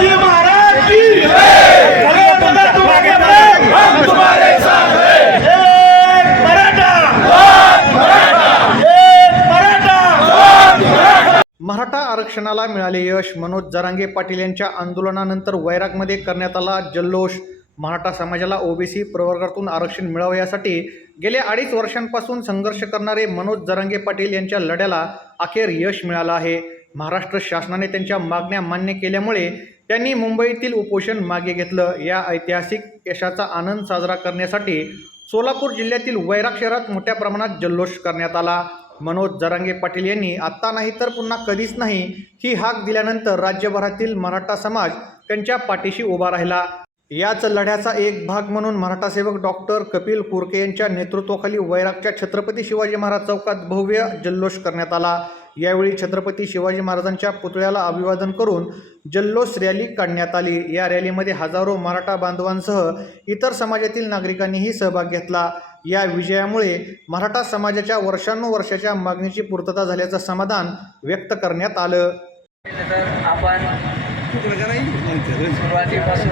मराठा! एक मराठा! मराठा आरक्षणाला मिळाले यश मनोज जरांगे पाटील यांच्या आंदोलनानंतर वैरागमध्ये करण्यात आला जल्लोष. मराठा समाजाला ओबीसी प्रवर्गातून आरक्षण मिळावं यासाठी गेल्या अडीच वर्षांपासून संघर्ष करणारे मनोज जरांगे पाटील यांच्या लढ्याला अखेर यश मिळालं आहे. महाराष्ट्र शासनाने त्यांच्या मागण्या मान्य केल्यामुळे त्यांनी मुंबईतील उपोषण मागे घेतलं. या ऐतिहासिक यशाचा आनंद साजरा करण्यासाठी सोलापूर जिल्ह्यातील वैराग शहरात मोठ्या प्रमाणात जल्लोष करण्यात आला. मनोज जरांगे पाटील यांनी आत्ता नाही तर पुन्हा कधीच नाही ही हाक दिल्यानंतर राज्यभरातील मराठा समाज त्यांच्या पाठीशी उभा राहिला. याच लढ्याचा एक भाग म्हणून मराठा सेवक डॉक्टर कपिल कुरके यांच्या नेतृत्वाखाली वैरागच्या छत्रपती शिवाजी महाराज चौकात भव्य जल्लोष करण्यात आला. यावेळी छत्रपती शिवाजी महाराजांच्या पुतळ्याला अभिवादन करून जल्लोष रॅली काढण्यात आली. या रॅलीमध्ये हजारो मराठा बांधवांसह इतर समाजातील नागरिकांनीही सहभाग घेतला. या विजयामुळे मराठा समाजाच्या वर्षानुवर्षाच्या मागणीची पूर्तता झाल्याचं समाधान व्यक्त करण्यात आलं. आपण सुरुवातीपासून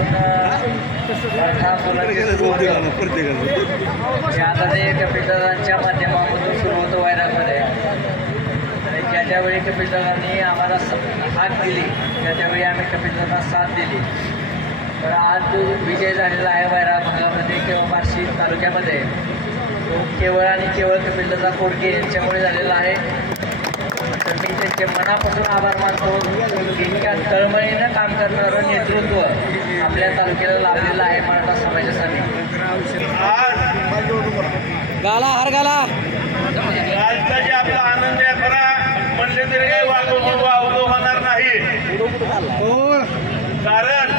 माध्यमामधून सुरू होतं ज्यावेळी कपिलदादांनी आम्हाला हाक दिली त्या त्यावेळी आम्ही कपिलदादांना साथ दिली. तर आज जो विजय झालेला आहे वैराग भागामध्ये किंवा बार्शी तालुक्यामध्ये तो केवळ आणि केवळ कपिलदादा कोडके यांच्यामुळे झालेला आहे. तर मी त्यांचे मनापासून आभार मानतो इतक्या तळमळीनं काम करणारं नेतृत्व आपल्या तालुक्याला लाभलेलं आहे मराठा समाजासाठी. गाला हर गाला. आजचा जे आपला आनंद आहे. वागवतो वागवतो होणार नाही. कारण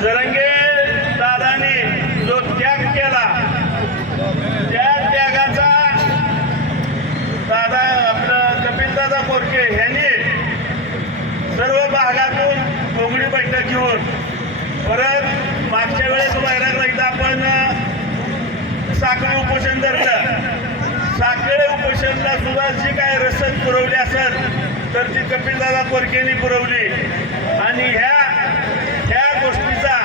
जरंगे दादानी जो त्याग केला त्या त्यागाचा दादा आपलं कपिलदादा कोरके यांनी सर्व भागातून कोंगडी बैठक घेऊन परत मागच्या वेळेस वैरागला एकदा आपण साखळी उपोषण धरलं. साखळे उपोषणला सुद्धा जी काय रसद पुरवली असेल तर ती कपिलदादा कोरकेनी पुरवली. आणि ह्या ह्या गोष्टीचा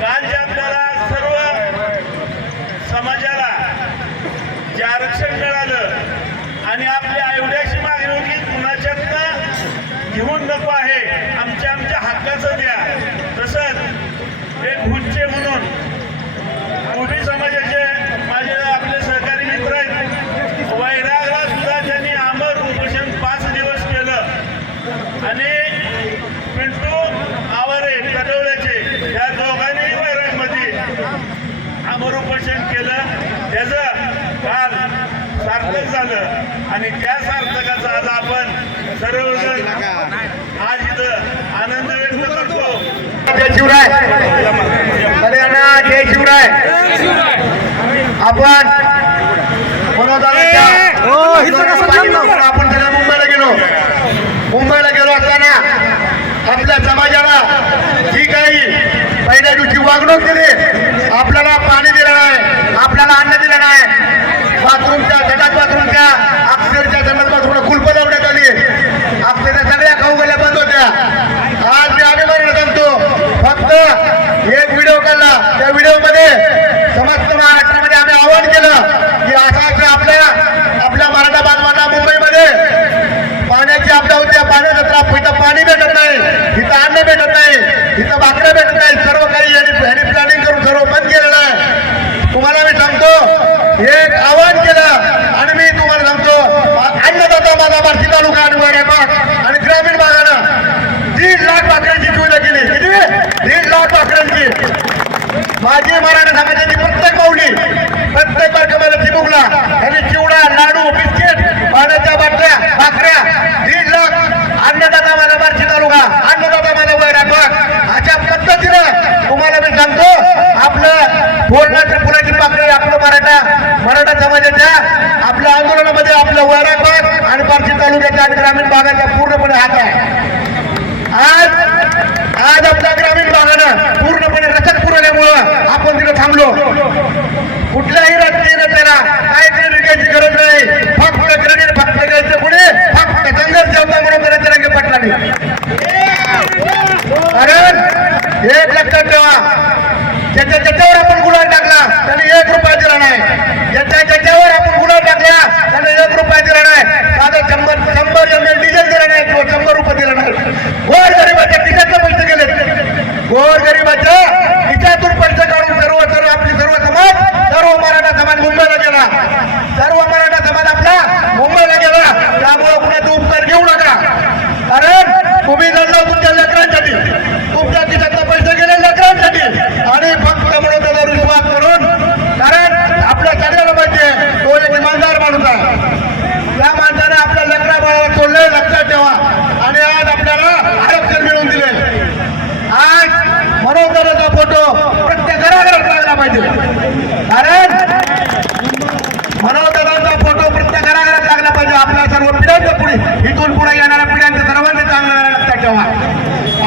काल ज्या आपल्याला सर्व समाजाला जे आरक्षण मिळालं आणि आपल्या एवढ्याशी मागणी होती कुणाच्यातनं घेऊन नको आहे आमच्या आमच्या हक्काचं द्या तसंच एक हुच्चे म्हणून ओबी समाजाचे माझे आपले सहकारी मित्र आहेत वैरागला सुद्धा त्यांनी आमर उपोषण पाच दिवस केलं आणि पिंटू आवारे कडवल्याचे या दोघांनी वैरागमध्ये आमर उपोषण केलं त्याचं काल सार्थक झालं आणि त्या सार्थकाचा आज आपण सर्वजण आज इथं आनंद व्यक्त करतो. जय शिवराय. हरियाणा जय शिवराय. आपण आपण सगळ्या मुंबईला गेलो. मुंबईला गेलो असताना आपल्या समाजाला जी काही पहिल्या दिवशी वागणूक दिली आपल्याला पाणी दिलं नाही आपल्याला अन्न दिलं नाही बाथरूमच्या गटात बाथरूमच्या अक्षरच्या जन्मत बाथरूमला कुलप लावण्यात आली अक्षरच्या सगळ्या खाऊ गल्या बंद होत्या आज मी अभिमानाने सांगतो फक्त एक व्हिडिओ काढला त्या व्हिडिओमध्ये समस्त महाराष्ट्रामध्ये आम्ही आवाहन केलं की असा असं आपल्या आपल्या मराठा बांधवांना मुंबईमध्ये पाण्याची आपल्या होत्या पाण्याचा त्रास इथं पाणी भेटत नाही इथं अन्न भेटत नाही इथं भाकऱ्या कारण हे लक्षात ठेवा. इथून पुढे येणाऱ्या पिढ्यांचं सर्वांचं चांगलं लक्षात ठेवा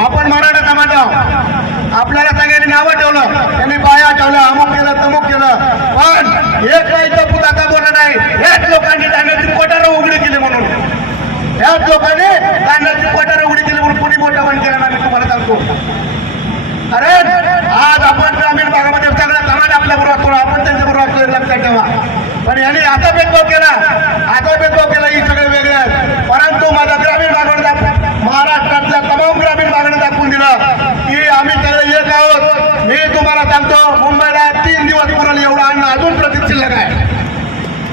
आपण मराठा समाज आहोत. आपल्याला सगळ्यांनी नावं ठेवलं. त्यांनी बाया ठेवलं अमुक केलं तमुक केलं. पण एक काही पुताचा बोलत नाही. याच लोकांनी धान्याची कोटारं उघडी केली म्हणून. याच लोकांनी धान्याची कोटारं उघडी केली म्हणून कुणी मोठं बंद केलं नाही तुम्हाला सांगतो. कारण आज आपण ग्रामीण भागामध्ये सगळा समाज आपल्या बरोबर आपण त्यांच्या बरोबर लक्षात ठेवा. पण यांनी असा भेदभाव केला असा भेदभाव केला ही सगळे वेगळे आहेत परंतु माझा ग्रामीण भागाने दाख- महाराष्ट्रातल्या तमाम ग्रामीण भागाने दाखवून दिलं की आम्ही सगळे एक आहोत मी तुम्हाला सांगतो मुंबईला तीन दिवस पुरवले एवढं अन्न अजून प्रतीत शिल्लक आहे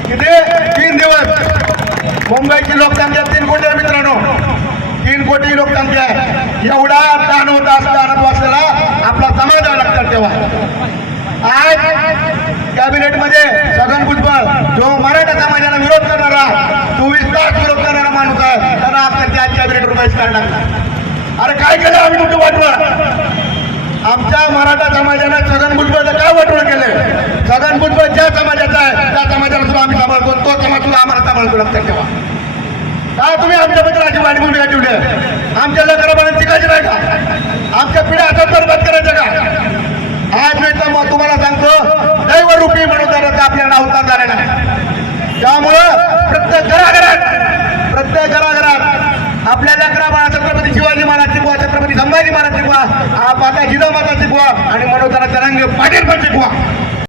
किती तीन दिवस. मुंबईची लोकसंख्या तीन कोटी आहे मित्रांनो. तीन कोटी लोकसंख्या आहे. एवढा ताण होता असताना असलेला आपला समाज आला लक्षात ठेवा. आज कॅबिनेटमध्ये छगन भुजबळ जो मराठा समाजाला विरोध करणारा चोवीस तास विरोध करणारा माणूस आहे त्याला आपल्या त्या कॅबिनेट बाहेर करणार अरे काय केलं आम्ही कुठं वाटवं आमच्या मराठा समाजानं छगन भुजबळचं काय वाटवण केलं छगन भुजबळ ज्या समाजाचा आहे त्या समाजाला सुद्धा आम्ही सांभाळतो तो समाज सुद्धा आम्हाला सांभाळतो लक्षात ठेवा. काय तुम्ही आमच्याबद्दल अशी वाईट भूमिका ठेवली आमच्या लेकराबाळांची शिकायची नाही का आमच्या पिढ्या आता बंद करायचं का? आज मी तर मग तुम्हाला सांगतो दैवरूपी म्हणून जरा आपल्याला अवतार झालेला आहे. त्यामुळं प्रत्येक घराघरात प्रत्येक घराघरात आपल्या लेकराबाळा छत्रपती शिवाजी महाराज शिकवा छत्रपती संभाजी महाराज शिकवा हा माता जिजामाता शिकवा आणि मनोजरा तरंग पाटील पण शिकवा